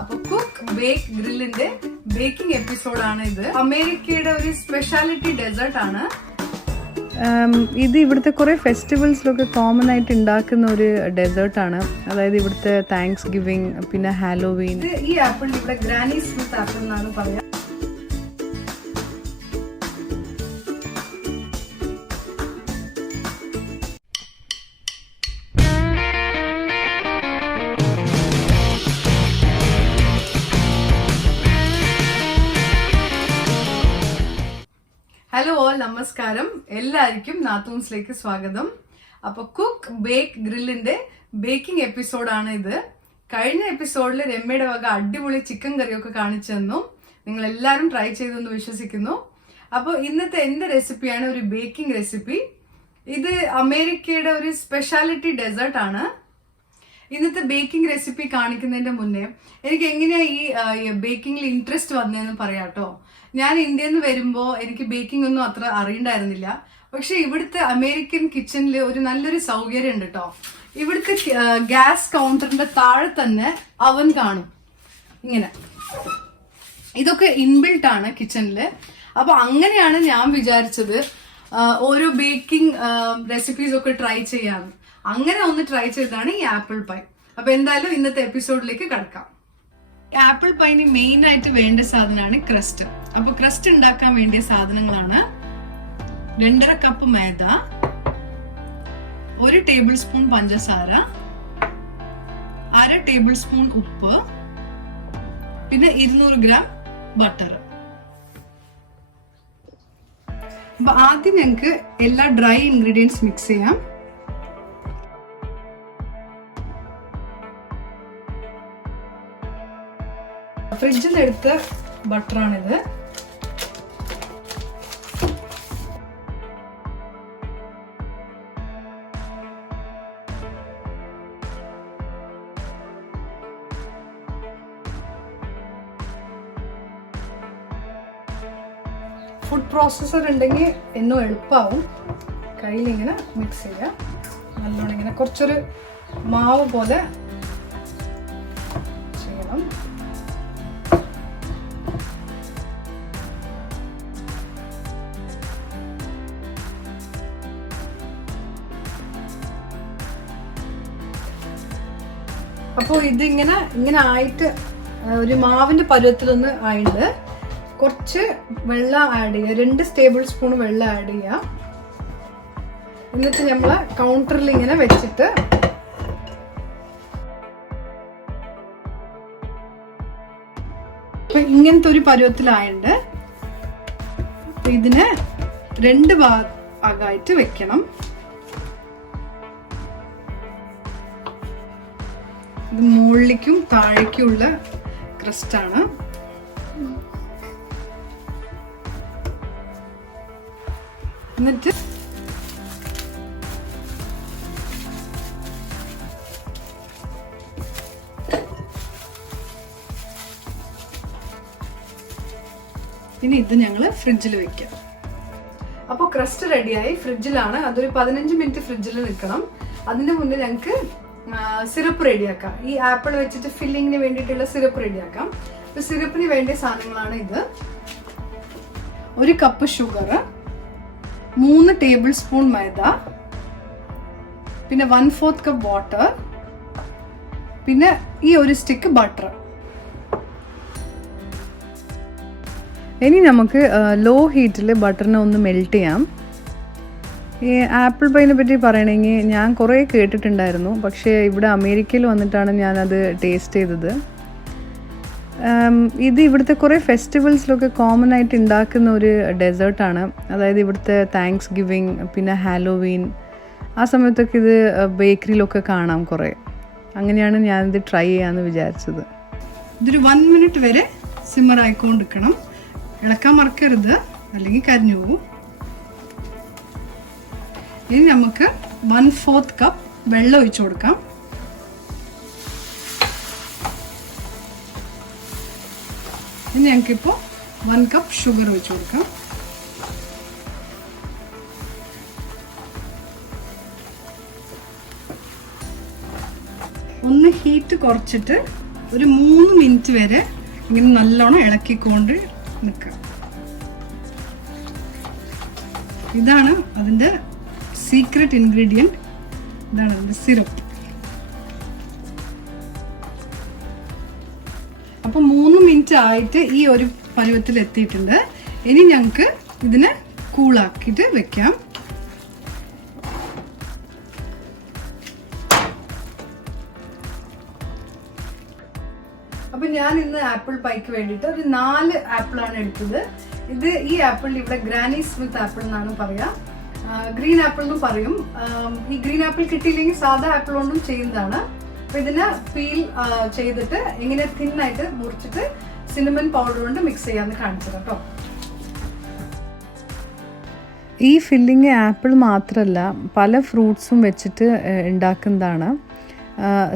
അപ്പൊ cook bake ഗ്രില്ലിന്റെ baking എപ്പിസോഡാണ് ഇത്. അമേരിക്കയുടെ ഒരു സ്പെഷ്യാലിറ്റി ഡെസേർട്ട് ആണ് ഇത്. ഇവിടുത്തെ കുറേ ഫെസ്റ്റിവൽസിലൊക്കെ കോമൺ ആയിട്ട് ഉണ്ടാക്കുന്ന ഒരു ഡെസേർട്ടാണ്. അതായത് ഇവിടുത്തെ താങ്ക്സ് ഗിവിങ്, പിന്നെ ഹാലോവീൻ. ഈ ആപ്പിൾ ഇവിടെ ഗ്രാനി സ്മിത്ത് ആപ്പിൾ എന്നാണ് പറയാ. ഹലോ ഓൾ, നമസ്കാരം. എല്ലാവർക്കും നാത്തൂൻസിലേക്ക് സ്വാഗതം. അപ്പൊ കുക്ക് ബേക്ക് ഗ്രില്ലിന്റെ ബേക്കിംഗ് എപ്പിസോഡാണ് ഇത്. കഴിഞ്ഞ എപ്പിസോഡിൽ രമ്യയുടെ വക അടിപൊളി ചിക്കൻ കറിയൊക്കെ കാണിച്ചു തന്നു. നിങ്ങൾ എല്ലാവരും ട്രൈ ചെയ്തെന്ന് വിശ്വസിക്കുന്നു. അപ്പോൾ ഇന്നത്തെ എന്റെ റെസിപ്പിയാണ് ഒരു ബേക്കിംഗ് റെസിപ്പി. ഇത് അമേരിക്കയുടെ ഒരു സ്പെഷ്യാലിറ്റി ഡെസേർട്ട് ആണ്. ഇന്നത്തെ ബേക്കിംഗ് റെസിപ്പി കാണിക്കുന്നതിന്റെ മുന്നേ എനിക്ക് എങ്ങനെയാ ഈ ബേക്കിംഗിൽ ഇൻട്രസ്റ്റ് വന്നതെന്ന് പറയാട്ടോ. ഞാൻ ഇന്ത്യയിൽ നിന്ന് വരുമ്പോൾ എനിക്ക് ബേക്കിംഗ് ഒന്നും അത്ര അറിയണ്ടായിരുന്നില്ല. പക്ഷെ ഇവിടുത്തെ അമേരിക്കൻ കിച്ചണിൽ ഒരു നല്ലൊരു സൗകര്യം ഉണ്ട് കേട്ടോ. ഇവിടുത്തെ ഗ്യാസ് കൗണ്ടറിന്റെ താഴെ തന്നെ അവൻ കാണും. ഇങ്ങനെ ഇതൊക്കെ ഇൻബിൽട്ട് ആണ് കിച്ചണില്. അപ്പൊ അങ്ങനെയാണ് ഞാൻ വിചാരിച്ചത് ഓരോ ബേക്കിംഗ് റെസിപ്പീസ് ഒക്കെ ട്രൈ ചെയ്യാം. അങ്ങനെ ഒന്ന് ട്രൈ ചെയ്തതാണ് ഈ ആപ്പിൾ പൈ. അപ്പൊ എന്തായാലും ഇന്നത്തെ എപ്പിസോഡിലേക്ക് കടക്കാം. ആപ്പിൾ പൈന് മെയിൻ ആയിട്ട് വേണ്ട സാധനമാണ് ക്രസ്റ്റ്. അപ്പൊ ക്രസ്റ്റ് ഉണ്ടാക്കാൻ വേണ്ടിയ സാധനങ്ങളാണ് 2.5 കപ്പ് മൈദ, 1 ടേബിൾ സ്പൂൺ പഞ്ചസാര, 1/2 ടേബിൾ സ്പൂൺ ഉപ്പ്, പിന്നെ 200 ഗ്രാം ബട്ടർ. അപ്പൊ ആദ്യം ഞങ്ങൾക്ക് എല്ലാ ഡ്രൈ ഇൻഗ്രീഡിയൻസ് മിക്സ് ചെയ്യാം. ഫ്രിഡ്ജിൽ നിന്ന് എടുത്ത ബട്ടറാണിത്. ഫുഡ് പ്രോസസ്സർ ഉണ്ടെങ്കിൽ എന്നും എളുപ്പമാവും. കയ്യിലിങ്ങനെ മിക്സ് ചെയ്യാം. നല്ലോണം ഇങ്ങനെ കുറച്ചൊരു മാവ് പോലെ ചെയ്യണം. അപ്പോൾ ഇതിങ്ങനെ ആയിട്ട് ഒരു മാവിന്റെ പരുവത്തിലൊന്ന് ആയിട്ട് കുറച്ച് വെള്ളം ആഡ് ചെയ്യുക. 2 ടേബിൾ സ്പൂൺ വെള്ളം ആഡ് ചെയ്യുക. എന്നിട്ട് നമ്മൾ കൗണ്ടറിൽ ഇങ്ങനെ വെച്ചിട്ട് ഇങ്ങനത്തെ ഒരു പരുവത്തിലായിട്ട് ഇതിനെ 2 ഭാഗമായിട്ട് വെക്കണം. ഇത് മുകളിലേക്കും താഴേക്കും ഉള്ള ക്രസ്റ്റ് ആണ്. എന്നിട്ട് ഇനി ഇത് ഞങ്ങൾ ഫ്രിഡ്ജിൽ വെക്കാം. അപ്പോൾ ക്രസ്റ്റ് റെഡിയായി, ഫ്രിഡ്ജിലാണ്. അതൊരു 15 മിനിറ്റ് ഫ്രിഡ്ജിൽ നിൽക്കണം. അതിന്റെ മുന്നേ ഞങ്ങൾക്ക് സിറപ്പ് റെഡിയാക്കാം. ഈ ആപ്പിൾ വെച്ചിട്ട് ഫില്ലിങ്ങിന് വേണ്ടിയിട്ടുള്ള സിറപ്പ് റെഡിയാക്കാം. സിറപ്പിന് വേണ്ടിയ സാധനങ്ങളാണ് ഇത്. 1 കപ്പ് ഷുഗർ, 3 ടേബിൾ സ്പൂൺ മൈദ, പിന്നെ 1/4 കപ്പ് വാട്ടർ, പിന്നെ ഈ 1 സ്റ്റിക്ക് ബട്ടർ. ഇനി നമുക്ക് ലോ ഹീറ്റിൽ ബട്ടറിനെ ഒന്ന് മെൽറ്റ് ചെയ്യാം. ഈ ആപ്പിൾ പൈനെ പറ്റി പറയണമെങ്കിൽ ഞാൻ കുറേ കേട്ടിട്ടുണ്ടായിരുന്നു. പക്ഷേ ഇവിടെ അമേരിക്കയിൽ വന്നിട്ടാണ് ഞാനത് ടേസ്റ്റ് ചെയ്തത്. ഇത് ഇവിടുത്തെ കുറേ ഫെസ്റ്റിവൽസിലൊക്കെ കോമൺ ആയിട്ട് ഉണ്ടാക്കുന്ന ഒരു ഡെസേർട്ടാണ്. അതായത് ഇവിടുത്തെ താങ്ക്സ് ഗിവിങ്, പിന്നെ ഹാലോവീൻ, ആ സമയത്തൊക്കെ ഇത് ബേക്കറിയിലൊക്കെ കാണാം കുറേ. അങ്ങനെയാണ് ഞാനിത് ട്രൈ ചെയ്യാമെന്ന് വിചാരിച്ചത്. ഇതൊരു 1 മിനിറ്റ് വരെ സിമ്മർ ആയിക്കൊണ്ടിരിക്കണം. ഇളക്കാൻ മറക്കരുത്, അല്ലെങ്കിൽ കരിഞ്ഞു പോകും. ഇനി നമുക്ക് 1/4 കപ്പ് വെള്ളം ഒഴിച്ചു കൊടുക്കാം. ഇനി ഞങ്ങൾക്കിപ്പോൾ 1 കപ്പ് ഷുഗർ ഒഴിച്ചു കൊടുക്കാം. ഒന്ന് ഹീറ്റ് കുറച്ചിട്ട് ഒരു 3 മിനിറ്റ് വരെ ഇങ്ങനെ നല്ലോണം ഇളക്കിക്കൊണ്ട് നിൽക്കുക. ഇതാണ് അതിൻ്റെ സീക്രട്ട് ഇൻഗ്രീഡിയൻറ്റ്. ഇതാണ് അതിൻ്റെ സിറപ്പ്. അപ്പോൾ 3 മിനിറ്റ് ആയിട്ട് ഈ ഒരു പരുവത്തിൽ എത്തിയിട്ടുണ്ട്. ഇനി ഞങ്ങൾക്ക് ഇതിനെ കൂളാക്കിയിട്ട് വെക്കാം. അപ്പം ഞാൻ ഇന്ന് ആപ്പിൾ പൈക്ക് വേണ്ടിയിട്ട് ഒരു 4 ആപ്പിളാണ് എടുത്തത്. ഈ ആപ്പിൾ ഇവിടെ ഗ്രാനി സ്മിത്ത് ആപ്പിൾ എന്നാണ് പറയുക. ഗ്രീൻ ആപ്പിൾ എന്നും പറയും. ഈ ഗ്രീൻ ആപ്പിൾ കിട്ടിയില്ലെങ്കിൽ സാധാ ആപ്പിൾ കൊണ്ടും ചെയ്യുന്നതാണ്. അപ്പം ഇതിനെ പീൽ ചെയ്തിട്ട് ഇങ്ങനെ തിന്നായിട്ട് മുറിച്ചിട്ട് സിനമൺ പൗഡർ കൊണ്ട് മിക്സ് ചെയ്യാമെന്ന് കാണിച്ചത് കേട്ടോ. ഈ ഫില്ലിങ് ആപ്പിൾ മാത്രമല്ല പല ഫ്രൂട്ട്സും വെച്ചിട്ട് ഉണ്ടാക്കുന്നതാണ്.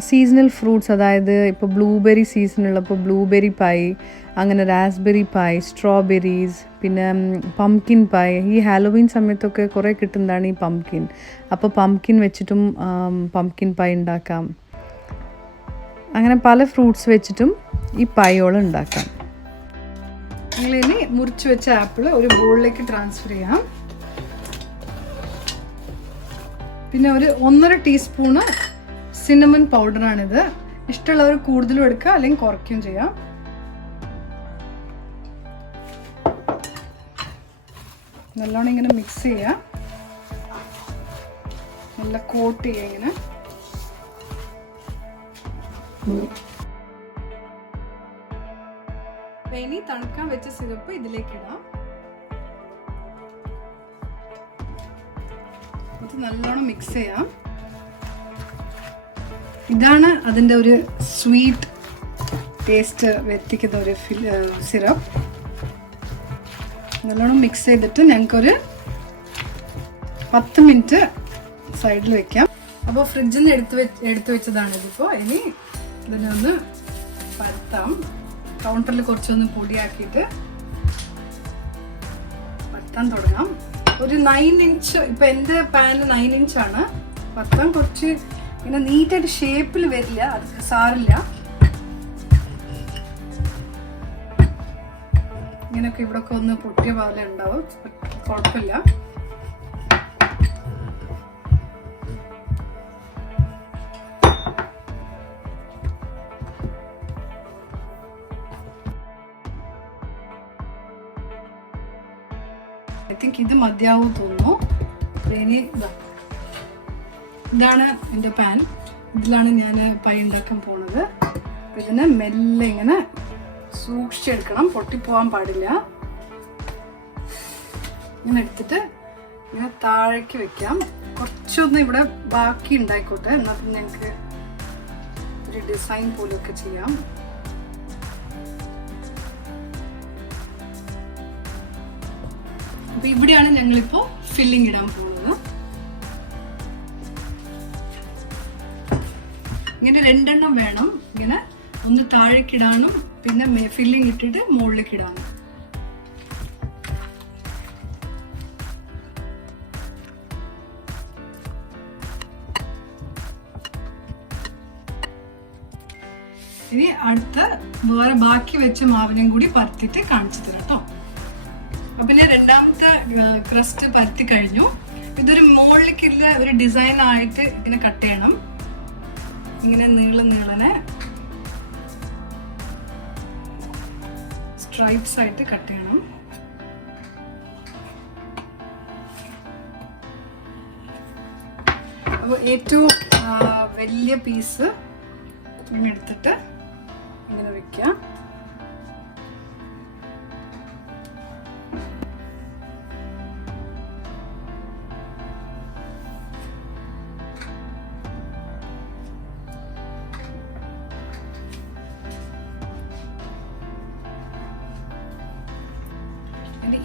സീസണൽ ഫ്രൂട്ട്സ്, അതായത് ഇപ്പോൾ ബ്ലൂബെറി സീസണുള്ളപ്പോൾ ബ്ലൂബെറി പൈ, അങ്ങനെ റാസ്ബെറി പൈ, സ്ട്രോബെറീസ്, പിന്നെ പംകിൻ പൈ. ഈ ഹാലോവീൻ സമയത്തൊക്കെ കുറേ കിട്ടുന്നതാണ് ഈ പംകിൻ. അപ്പോൾ പംകിൻ വെച്ചിട്ടും പംകിൻ പൈ ഉണ്ടാക്കാം. അങ്ങനെ പല ഫ്രൂട്ട്സ് വെച്ചിട്ടും ഈ പൈയോളം ഉണ്ടാക്കാം. ഞങ്ങളിനി മുറിച്ച് വെച്ച ആപ്പിൾ ഒരു ബോളിലേക്ക് ട്രാൻസ്ഫർ ചെയ്യാം. പിന്നെ ഒരു 1.5 ടീസ്പൂണ് സിനമൺ പൗഡറാണിത്. ഇഷ്ടമുള്ളവർ കൂടുതലും എടുക്കുക, അല്ലെങ്കിൽ കുറയ്ക്കുകയും ചെയ്യാം. നല്ലോണം ഇങ്ങനെ മിക്സ് ചെയ്യാം, നല്ല കോട്ട് ചെയ്യുക ഇങ്ങനെ. ഇനി തണുക്കാൻ വെച്ച സിറപ്പ് ഇതിലേക്ക് ഇടാം. ഇത് നല്ലോണം മിക്സ് ചെയ്യാം. ഇതാണ് അതിൻ്റെ ഒരു സ്വീറ്റ് ടേസ്റ്റ് എത്തിക്കുന്ന ഒരു സിറപ്പ്. നല്ലോണം മിക്സ് ചെയ്തിട്ട് ഞങ്ങൾക്കൊരു 10 മിനിറ്റ് സൈഡിൽ വെക്കാം. അപ്പോൾ ഫ്രിഡ്ജിൽ നിന്ന് എടുത്തു വെച്ചതാണ് ഇതിപ്പോൾ. ഇനി ഇതിനെ ഒന്ന് പരത്താം. കൗണ്ടറിൽ കുറച്ചൊന്ന് പൊടിയാക്കിയിട്ട് പരത്താൻ തുടങ്ങാം. ഒരു 9 ഇഞ്ച്, ഇപ്പം എൻ്റെ പാന് 9 ഇഞ്ചാണ്. പരത്താൻ കുറച്ച് ഇങ്ങനെ നീറ്റായിട്ട് ഷേപ്പിൽ വരില്ല, അത് സാറില്ല. ഇങ്ങനെയൊക്കെ ഇവിടെയൊക്കെ ഒന്ന് പൊട്ടിയ പോലെ ഉണ്ടാവും, കുഴപ്പമില്ല. ഐ തിങ്ക് ഇത് മതിയാവും തോന്നുന്നു. ഇനി ഇതാണ് എൻ്റെ പാൻ. ഇതിലാണ് ഞാൻ പൈ ഉണ്ടാക്കാൻ പോണത്. അപ്പം ഇതിനെ മെല്ലെ ഇങ്ങനെ സൂക്ഷിച്ചെടുക്കണം, പൊട്ടിപ്പോവാൻ പാടില്ല. ഇങ്ങനെ എടുത്തിട്ട് ഇങ്ങനെ താഴേക്ക് വെക്കാം. കുറച്ചൊന്ന് ഇവിടെ ബാക്കി ഉണ്ടായിക്കോട്ടെ, എന്നാൽ പിന്നെ ഞങ്ങൾക്ക് ഒരു ഡിസൈൻ പോലെയൊക്കെ ചെയ്യാം. അപ്പം ഇവിടെയാണ് ഞങ്ങളിപ്പോൾ ഫില്ലിംഗ് ഇടാൻ പോകുന്നത്. ഇങ്ങനെ 2 എണ്ണം വേണം. ഇങ്ങനെ ഒന്ന് താഴേക്കിടാനും പിന്നെ ഫില്ലിംഗ് ഇട്ടിട്ട് മുകളിലേക്ക് ഇടാനും. ഇനി അടുത്ത വേറെ ബാക്കി വെച്ച മാവിനും കൂടി പരത്തിയിട്ട് കാണിച്ചു തരാം കേട്ടോ. അപ്പൊ പിന്നെ രണ്ടാമത്തെ ക്രസ്റ്റ് പരത്തി കഴിഞ്ഞു. ഇതൊരു മുകളിലേക്കുള്ള ഒരു ഡിസൈൻ ആയിട്ട് ഇങ്ങനെ കട്ട് ചെയ്യണം. ഇങ്ങനെ നീളനെ സ്ട്രൈപ്സ് ആയിട്ട് കട്ട് ചെയ്യണം. അപ്പോൾ ഏറ്റവും വലിയ പീസ് ഇങ്ങനെ എടുത്തിട്ട് ഇങ്ങനെ വെക്കാം.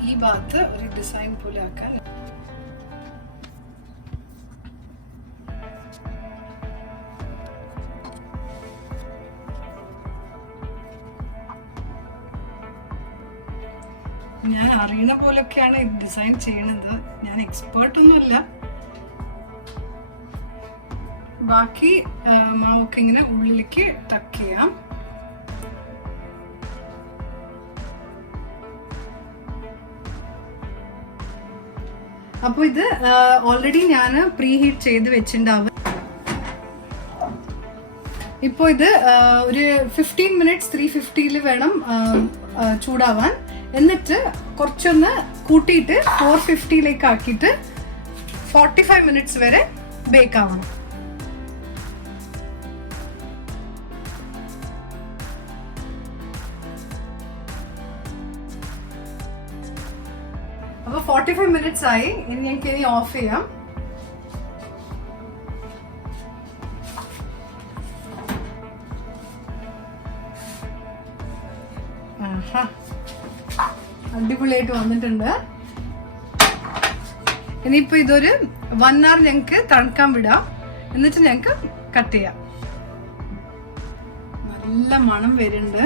ഈ ഭാഗത്ത് ഒരു ഡിസൈൻ പോലെ ആക്കാൻ. ഞാൻ അറിയുന്ന പോലൊക്കെയാണ് ഈ ഡിസൈൻ ചെയ്യണത്. ഞാൻ എക്സ്പേർട്ട് ഒന്നുമല്ല, ബാക്കി മാവൊക്കെ ഇങ്ങനെ ഉള്ളിലേക്ക് ടക്ക് ചെയ്യാം. അപ്പോൾ ഇത് ഓൾറെഡി ഞാൻ പ്രീ ഹീറ്റ് ചെയ്ത് വെച്ചിട്ടുണ്ടാവും. ഇപ്പോൾ ഇത് ഒരു 15 മിനിറ്റ്സ് 350 വേണം ചൂടാവാൻ. എന്നിട്ട് കുറച്ചൊന്ന് കൂട്ടിയിട്ട് 450 ആക്കിയിട്ട് 45 മിനിറ്റ്സ് വരെ ബേക്ക് ആവണം. അപ്പോൾ 45 മിനിറ്റ്സ് ആയി. ഇനി ഞങ്ങൾക്ക് ഓഫ് ചെയ്യാം. അടിപൊളിയായിട്ട് വന്നിട്ടുണ്ട്. ഇനിയിപ്പോ ഇതൊരു 1 hour ഞങ്ങക്ക് തണുക്കാൻ വിടാം. എന്നിട്ട് ഞങ്ങക്ക് കട്ട് ചെയ്യാം. നല്ല മണം വരുന്നുണ്ട്.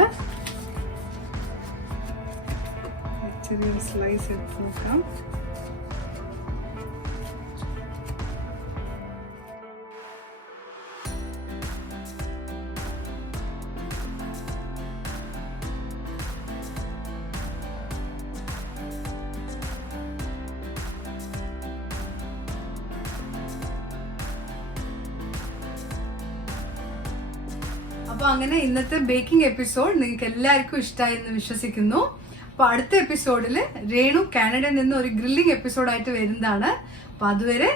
ചെറിയൊരു സ്ലൈസ് എടുത്ത് നോക്കാം. അപ്പൊ അങ്ങനെ ഇന്നത്തെ ബേക്കിംഗ് എപ്പിസോഡ് നിങ്ങൾക്ക് എല്ലാവർക്കും ഇഷ്ടമായി എന്ന് വിശ്വസിക്കുന്നു. അപ്പൊ അടുത്ത എപ്പിസോഡിൽ രേണു കാനഡയിൽ നിന്ന് ഒരു ഗ്രില്ലിംഗ് എപ്പിസോഡായിട്ട് വരുന്നതാണ്. അപ്പൊ അതുവരെ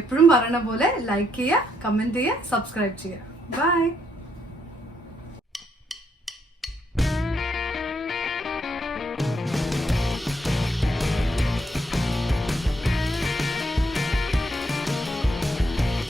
എപ്പോഴും പറയണ പോലെ ലൈക്ക് ചെയ്യുക, കമന്റ് ചെയ്യുക, സബ്സ്ക്രൈബ് ചെയ്യുക. ബൈ.